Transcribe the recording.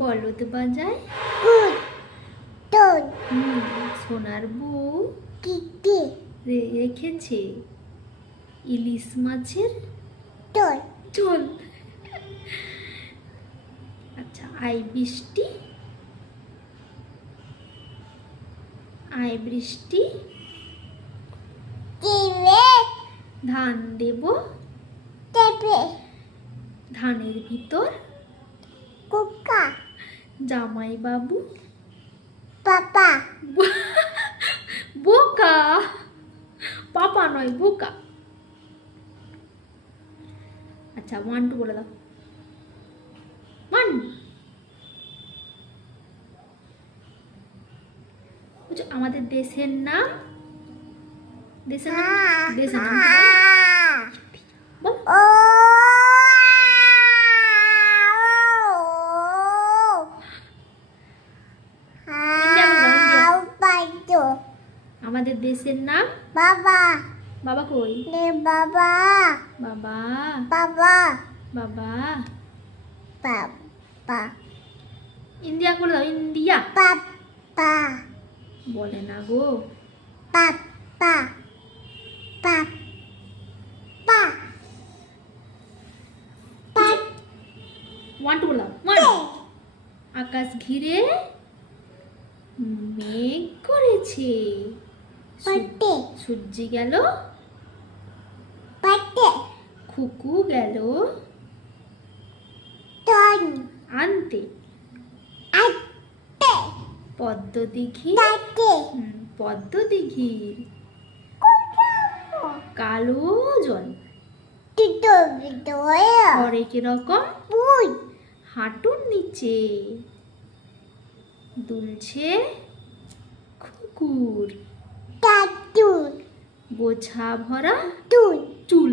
বলদ বাজায় উট তোর সোনার বউ কিটি রেখেছে ইলিশ মাছের তোর ঝোল। আচ্ছা, আই বৃষ্টি আই বৃষ্টি দিবে ধান দেব দেবে ধানের ভিতর কুকা জামাই বাবু পাপা বোকা, পাপা নয় বোকা। আচ্ছা, 1 2 বলে দাও। 1 আমাদের দেশের নাম দেশের নাম দেশের নাম বল। ও আমাদের দেশের নাম বাবা বাবা কই নে বাবা বাবা বাবা বাবা পাপা ইন্ডিয়া করে দাও। ইন্ডিয়া পাপা বলে না গো। পাপা পাপা 1 2 বলে দাও। 1 আকাশ ঘিরে মেঘ করেছে পাটে সূর্য গেল পাটে খুকু গেল টন আনতে আটে পদ্ম দিঘি তাতে পদ্ম দিঘির কালো জল টিটো বিদয় হরেক রকম পুই হাঁটুর নিচে দুলছে কুকুর টাটু বোঝা ভরা তুই চুল।